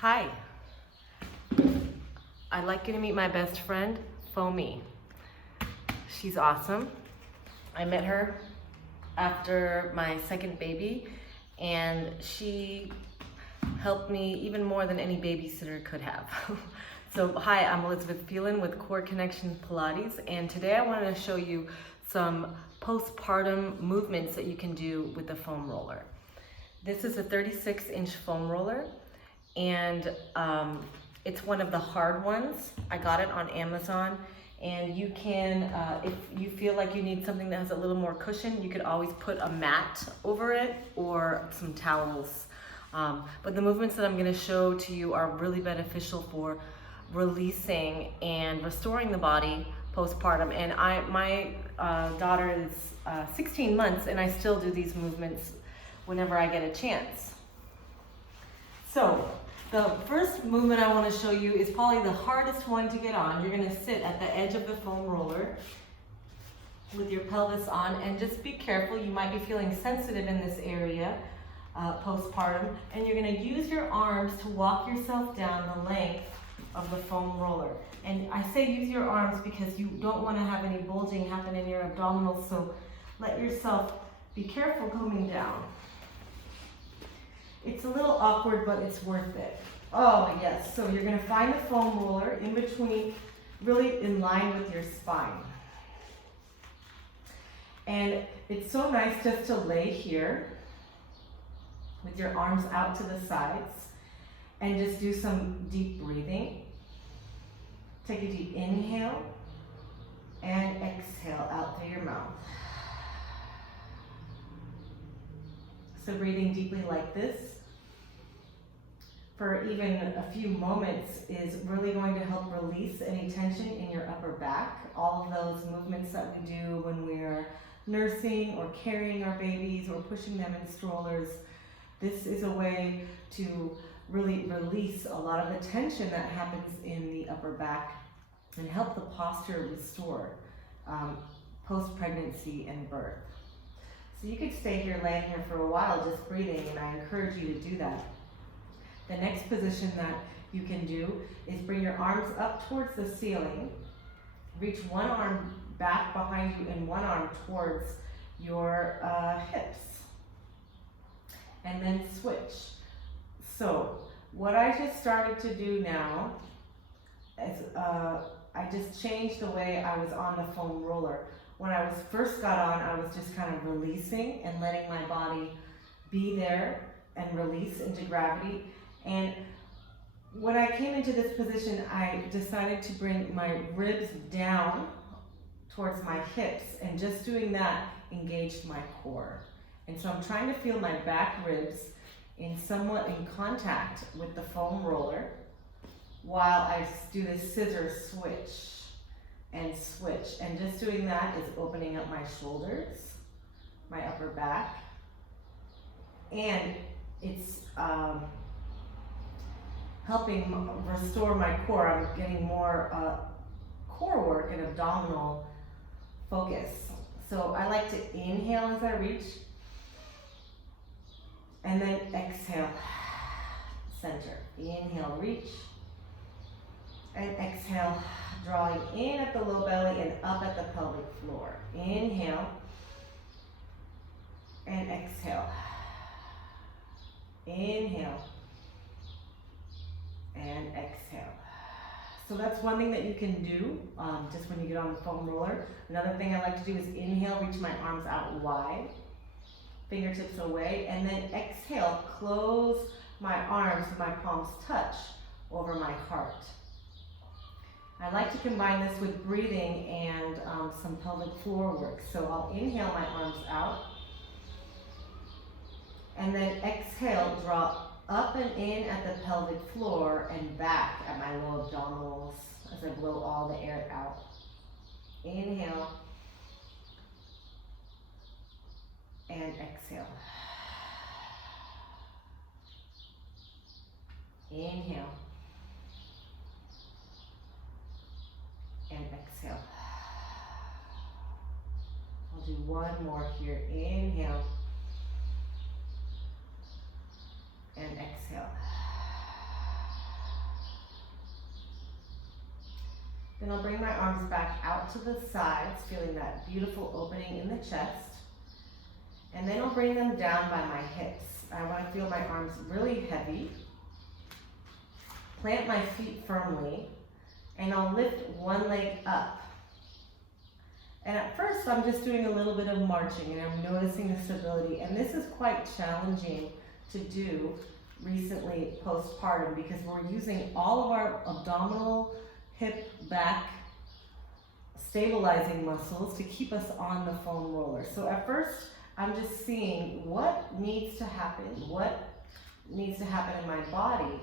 Hi, I'd like you to meet my best friend, Foamy. She's awesome. I met her after my second baby, and she helped me even more than any babysitter could have. So hi, I'm Elizabeth Phelan with Core Connection Pilates, and today I wanted to show you some postpartum movements that you can do with the foam roller. This is a 36-inch foam roller, and it's one of the hard ones. I got it on Amazon, and you can, if you feel like you need something that has a little more cushion, you could always put a mat over it or some towels. But the movements that I'm going to show to you are really beneficial for releasing and restoring the body postpartum. And my daughter is 16 months, and I still do these movements whenever I get a chance. So the first movement I want to show you is probably the hardest one to get on. You're going to sit at the edge of the foam roller with your pelvis on, and just be careful. You might be feeling sensitive in this area postpartum, and you're going to use your arms to walk yourself down the length of the foam roller. And I say use your arms because you don't want to have any bulging happen in your abdominals, so let yourself be careful coming down. It's a little awkward, but it's worth it. Oh yes, so you're going to find the foam roller in between, really in line with your spine. And it's so nice just to lay here with your arms out to the sides and just do some deep breathing. Take a deep inhale and exhale out through your mouth. So breathing deeply like this for even a few moments is really going to help release any tension in your upper back. All of those movements that we do when we're nursing or carrying our babies or pushing them in strollers, this is a way to really release a lot of the tension that happens in the upper back and help the posture restore post-pregnancy and birth. So you could stay here laying here for a while just breathing, and I encourage you to do that. The next position that you can do is bring your arms up towards the ceiling, reach one arm back behind you and one arm towards your hips, and then switch. So what I just started to do now is I just changed the way I was on the foam roller. When I first got on, I was just kind of releasing and letting my body be there and release into gravity. And when I came into this position, I decided to bring my ribs down towards my hips, and just doing that engaged my core. And so I'm trying to feel my back ribs somewhat in contact with the foam roller while I do this scissor switch and switch. And just doing that is opening up my shoulders, my upper back, and it's helping restore my core. I'm getting more core work and abdominal focus. So I like to inhale as I reach, and then exhale, center. Inhale, reach, and exhale, drawing in at the low belly and up at the pelvic floor. Inhale, and exhale. Inhale, and exhale. So that's one thing that you can do just when you get on the foam roller. Another thing I like to do is inhale, reach my arms out wide, fingertips away, and then exhale, close my arms so my palms touch over my heart. I like to combine this with breathing and some pelvic floor work. So I'll inhale my arms out, and then exhale, draw up and in at the pelvic floor and back at my low abdominals as I blow all the air out. Inhale and exhale. Inhale and exhale. I'll do one more here. Inhale and exhale. Then I'll bring my arms back out to the sides, feeling that beautiful opening in the chest. And then I'll bring them down by my hips. I want to feel my arms really heavy. Plant my feet firmly, and I'll lift one leg up. And at first, I'm just doing a little bit of marching, and I'm noticing the stability. And this is quite challenging to do recently postpartum because we're using all of our abdominal, hip, back, stabilizing muscles to keep us on the foam roller. So at first, I'm just seeing what needs to happen in my body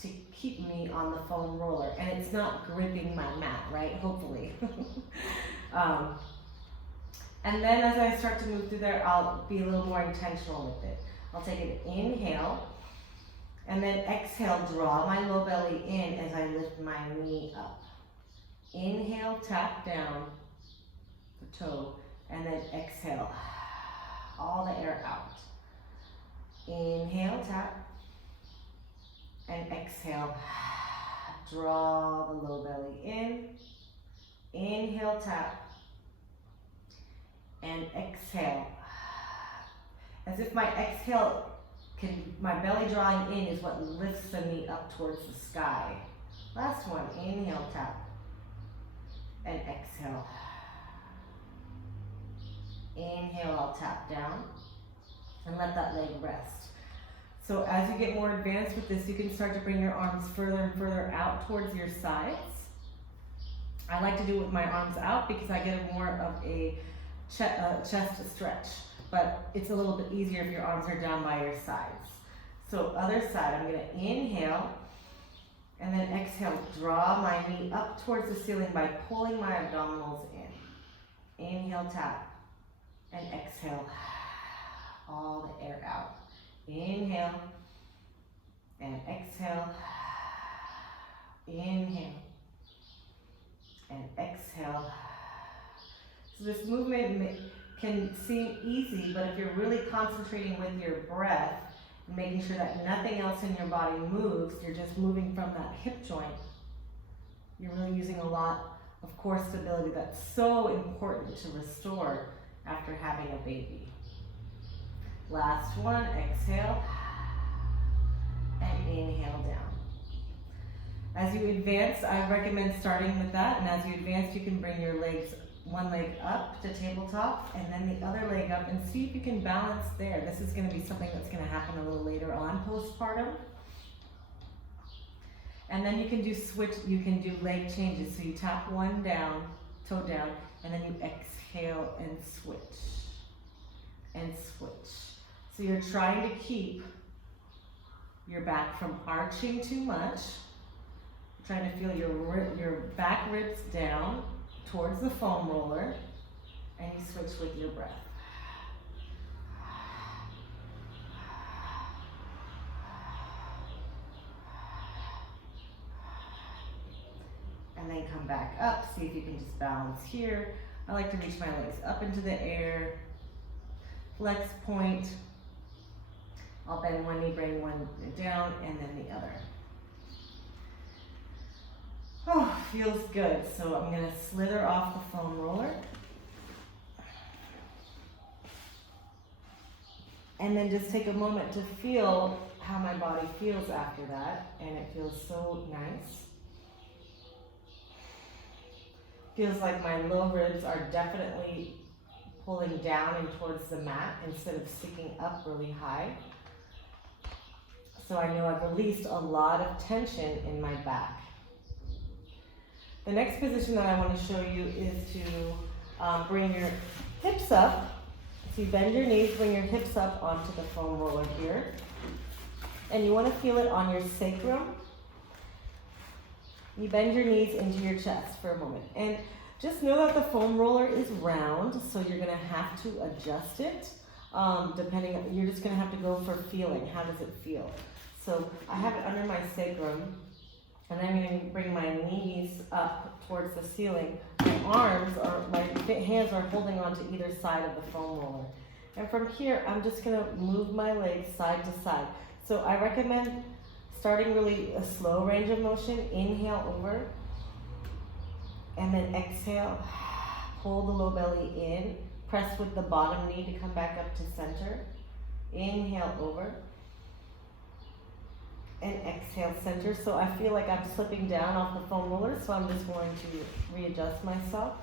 to keep me on the foam roller. And it's not gripping my mat, right? Hopefully. And then as I start to move through there, I'll be a little more intentional with it. I'll take an inhale, and then exhale, draw my low belly in as I lift my knee up. Inhale, tap down the toe, and then exhale, all the air out. Inhale, tap, and exhale, draw the low belly in. Inhale, tap, and exhale. As if my exhale, my belly drawing in is what lifts the knee up towards the sky. Last one, inhale, tap, and exhale. Inhale, I'll tap down and let that leg rest. So as you get more advanced with this, you can start to bring your arms further and further out towards your sides. I like to do it with my arms out because I get more of a chest stretch, but it's a little bit easier if your arms are down by your sides. So other side, I'm gonna inhale and then exhale, draw my knee up towards the ceiling by pulling my abdominals in. Inhale, tap, and exhale, all the air out. Inhale, and exhale, inhale, and exhale. So this movement can seem easy, but if you're really concentrating with your breath, and making sure that nothing else in your body moves, you're just moving from that hip joint, you're really using a lot of core stability that's so important to restore after having a baby. Last one, exhale, and inhale down. As you advance, I recommend starting with that, and as you advance, you can bring your legs, one leg up to tabletop, and then the other leg up, and see if you can balance there. This is gonna be something that's gonna happen a little later on postpartum. And then you can do leg changes. So you tap one down, toe down, and then you exhale and switch, and switch. So you're trying to keep your back from arching too much. You're trying to feel your back ribs down towards the foam roller, and you switch with your breath. And then come back up, see if you can just balance here. I like to reach my legs up into the air, flex point. I'll bend one knee, bring one down, and then the other. Oh, feels good. So I'm gonna slither off the foam roller. And then just take a moment to feel how my body feels after that. And it feels so nice. Feels like my low ribs are definitely pulling down and towards the mat instead of sticking up really high. So I know I've released a lot of tension in my back. The next position that I want to show you is to bring your hips up. So you bend your knees, bring your hips up onto the foam roller here. And you want to feel it on your sacrum. You bend your knees into your chest for a moment. And just know that the foam roller is round, so you're going to have to adjust it. You're just going to have to go for feeling. How does it feel? So I have it under my sacrum. And I'm going to bring my knees up towards the ceiling. My hands are holding on to either side of the foam roller. And from here, I'm just going to move my legs side to side. So I recommend starting really a slow range of motion. Inhale over. And then exhale, pull the low belly in, press with the bottom knee to come back up to center. Inhale over. And exhale, center. So I feel like I'm slipping down off the foam roller, so I'm just going to readjust myself.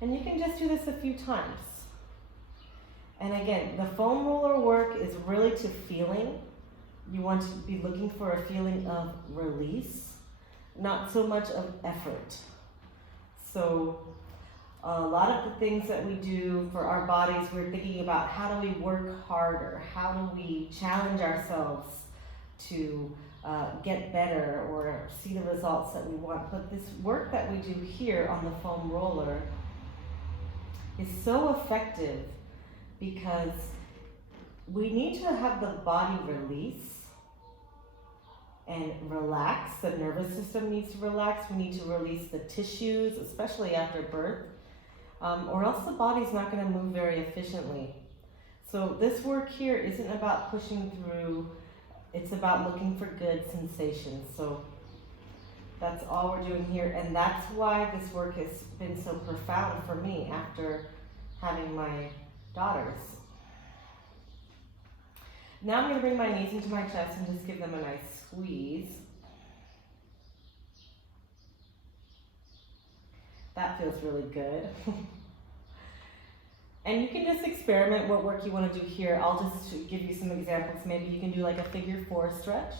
And you can just do this a few times. And again, the foam roller work is really to feeling. You want to be looking for a feeling of release, not so much of effort. So a lot of the things that we do for our bodies, we're thinking about how do we work harder? How do we challenge ourselves to get better or see the results that we want? But this work that we do here on the foam roller is so effective because we need to have the body release and relax. The nervous system needs to relax. We need to release the tissues, especially after birth, or else the body's not going to move very efficiently. So this work here isn't about pushing through, it's about looking for good sensations. So that's all we're doing here, and that's why this work has been so profound for me after having my daughters. Now I'm going to bring my knees into my chest and just give them a nice squeeze. That feels really good. And you can just experiment what work you want to do here. I'll just give you some examples. Maybe you can do like a figure 4 stretch.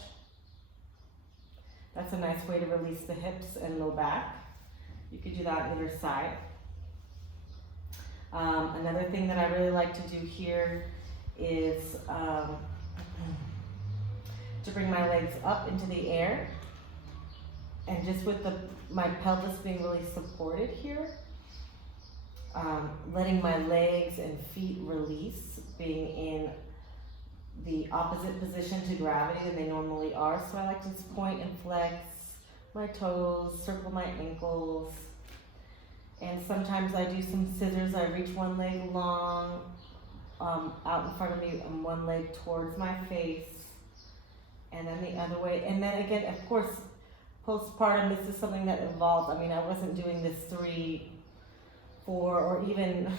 That's a nice way to release the hips and low back. You could do that on either side. Another thing that I really like to do here is to bring my legs up into the air, and just with my pelvis being really supported here, letting my legs and feet release, being in the opposite position to gravity than they normally are. So I like to just point and flex my toes, circle my ankles, and sometimes I do some scissors. I reach one leg long out in front of me and one leg towards my face, and then the other way. And then again, of course, postpartum, this is something that evolved. I mean, I wasn't doing this 3, 4, or even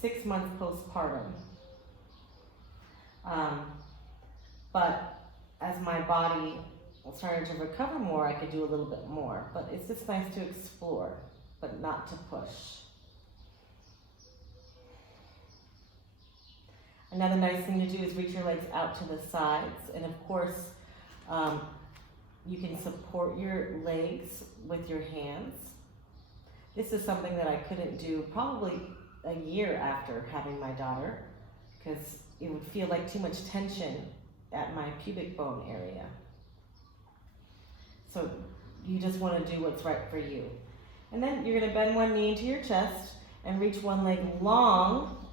6 months postpartum. But as my body started to recover more, I could do a little bit more. But it's just nice to explore, but not to push. Another nice thing to do is reach your legs out to the sides. And of course, you can support your legs with your hands. This is something that I couldn't do probably a year after having my daughter, because it would feel like too much tension at my pubic bone area. So you just want to do what's right for you. And then you're going to bend one knee into your chest and reach one leg long.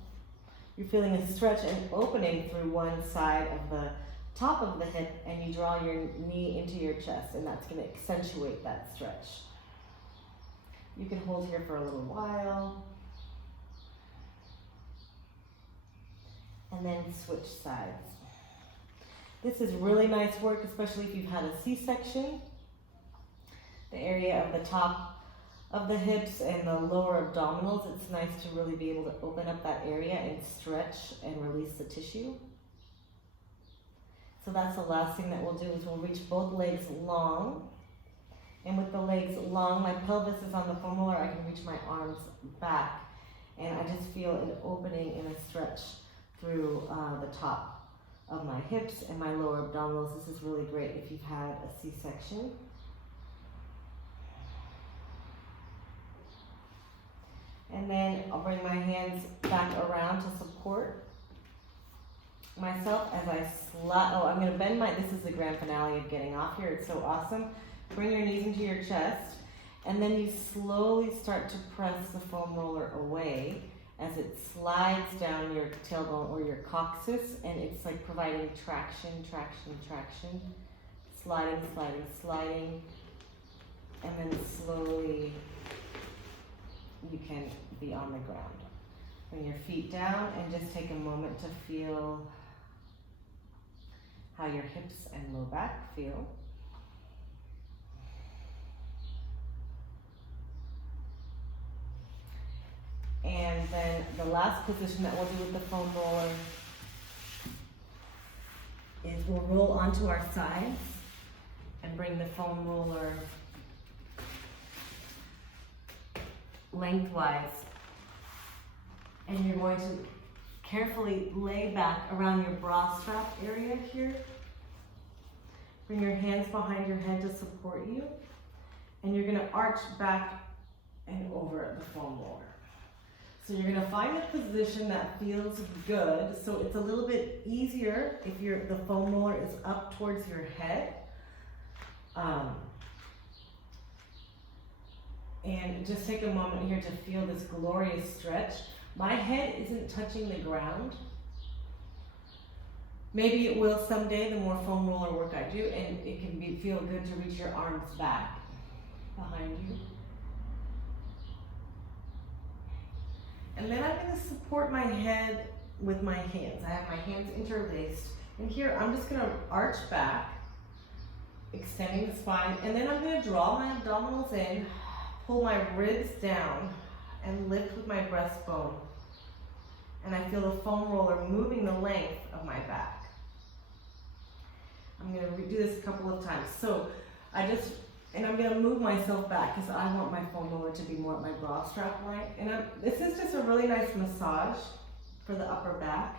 You're feeling a stretch and opening through one side of the top of the hip, and you draw your knee into your chest, and that's going to accentuate that stretch. You can hold here for a little while. And then switch sides. This is really nice work, especially if you've had a C-section. The area of the top of the hips and the lower abdominals, it's nice to really be able to open up that area and stretch and release the tissue. So that's the last thing that we'll do, is we'll reach both legs long. And with the legs long, my pelvis is on the foam roller, I can reach my arms back. And I just feel an opening and a stretch through the top of my hips and my lower abdominals. This is really great if you've had a C-section. And then I'll bring my hands back around to support myself as I I'm going to bend this is the grand finale of getting off here. It's so awesome. Bring your knees into your chest, and then you slowly start to press the foam roller away as it slides down your tailbone or your coccyx, and it's like providing traction, traction, traction, sliding, sliding, sliding, and then slowly you can be on the ground. Bring your feet down and just take a moment to feel how your hips and low back feel. the last position that we'll do with the foam roller is we'll roll onto our sides and bring the foam roller lengthwise. And you're going to carefully lay back around your bra strap area here. Bring your hands behind your head to support you. And you're gonna arch back and over the foam roller. So you're gonna find a position that feels good. So it's a little bit easier if the foam roller is up towards your head. And just take a moment here to feel this glorious stretch. My head isn't touching the ground. Maybe it will someday, the more foam roller work I do, and it can feel good to reach your arms back behind you. And then I'm gonna support my head with my hands. I have my hands interlaced. And here, I'm just gonna arch back, extending the spine, and then I'm gonna draw my abdominals in, pull my ribs down, and lift with my breastbone. And I feel the foam roller moving the length of my back. I'm gonna do this a couple of times. So and I'm gonna move myself back because I want my foam roller to be more at my bra strap length. And this is just a really nice massage for the upper back.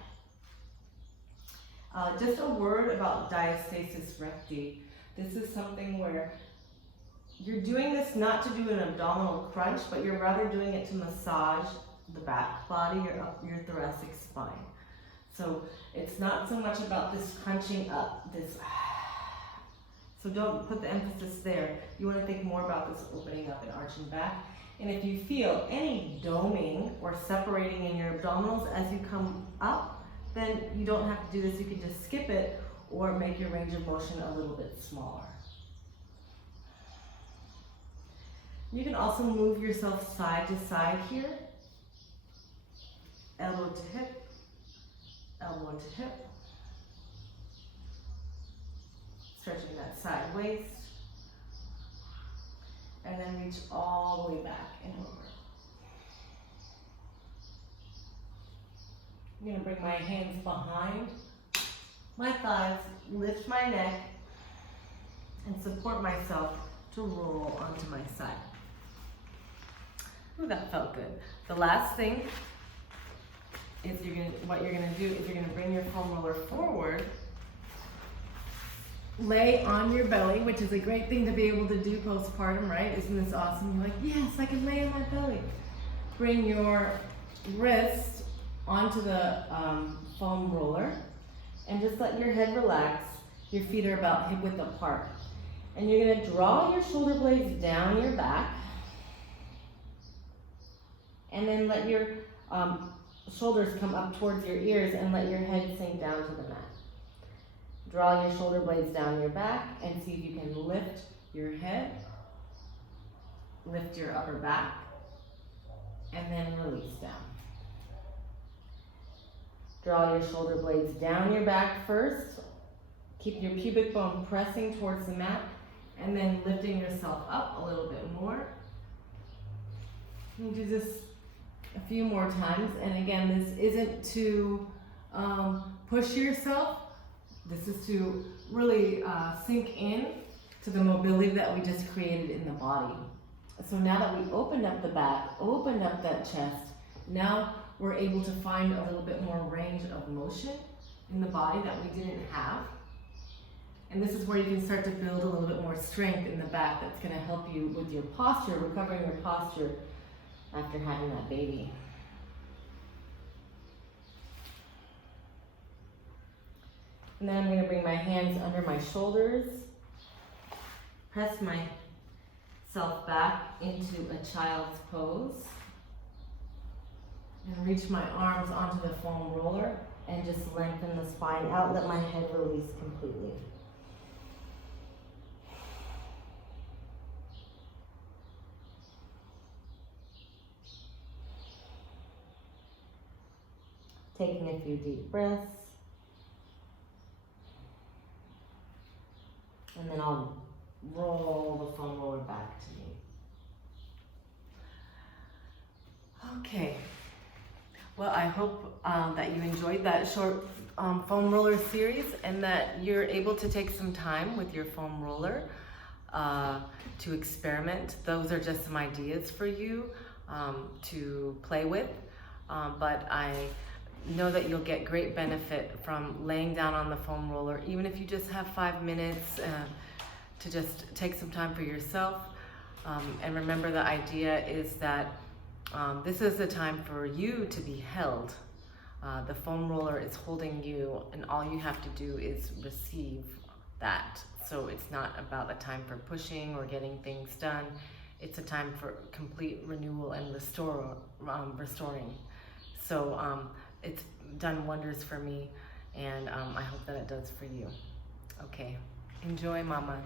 Just a word about diastasis recti. This is something where you're doing this not to do an abdominal crunch, but you're rather doing it to massage the back body, your thoracic spine. So it's not so much about this crunching up, so don't put the emphasis there. You want to think more about this opening up and arching back. And if you feel any doming or separating in your abdominals as you come up, then you don't have to do this. You can just skip it or make your range of motion a little bit smaller. You can also move yourself side to side here. Elbow to hip, elbow to hip. Stretching that side waist. And then reach all the way back and over. I'm gonna bring my hands behind my thighs, lift my neck, and support myself to roll onto my side. Ooh, that felt good. The last thing is what you're gonna do is you're gonna bring your foam roller forward, lay on your belly, which is a great thing to be able to do postpartum, right? Isn't this awesome? You're like, yes, I can lay on my belly. Bring your wrist onto the foam roller and just let your head relax. Your feet are about hip width apart. And you're gonna draw your shoulder blades down your back and then let your shoulders come up towards your ears and let your head sink down to the mat. Draw your shoulder blades down your back and see if you can lift your head, lift your upper back, and then release down. Draw your shoulder blades down your back first. Keep your pubic bone pressing towards the mat, and then lifting yourself up a little bit more. You do this a few more times, and again, this isn't to push yourself. This is to really sink in to the mobility that we just created in the body. So now that we opened up the back, opened up that chest, now we're able to find a little bit more range of motion in the body that we didn't have. And this is where you can start to build a little bit more strength in the back that's gonna help you with your posture, recovering your posture after having that baby. And then I'm going to bring my hands under my shoulders, press myself back into a child's pose, and reach my arms onto the foam roller and just lengthen the spine out, let my head release completely. Taking a few deep breaths. And then I'll roll the foam roller back to me. Okay. Well, I hope that you enjoyed that short foam roller series and that you're able to take some time with your foam roller to experiment. Those are just some ideas for you to play with, but I know that you'll get great benefit from laying down on the foam roller, even if you just have 5 minutes to just take some time for yourself. And remember, the idea is that this is the time for you to be held. The foam roller is holding you, and all you have to do is receive that. So it's not about a time for pushing or getting things done. It's a time for complete renewal and restoring. So it's done wonders for me, and I hope that it does for you. Okay, enjoy, mamas.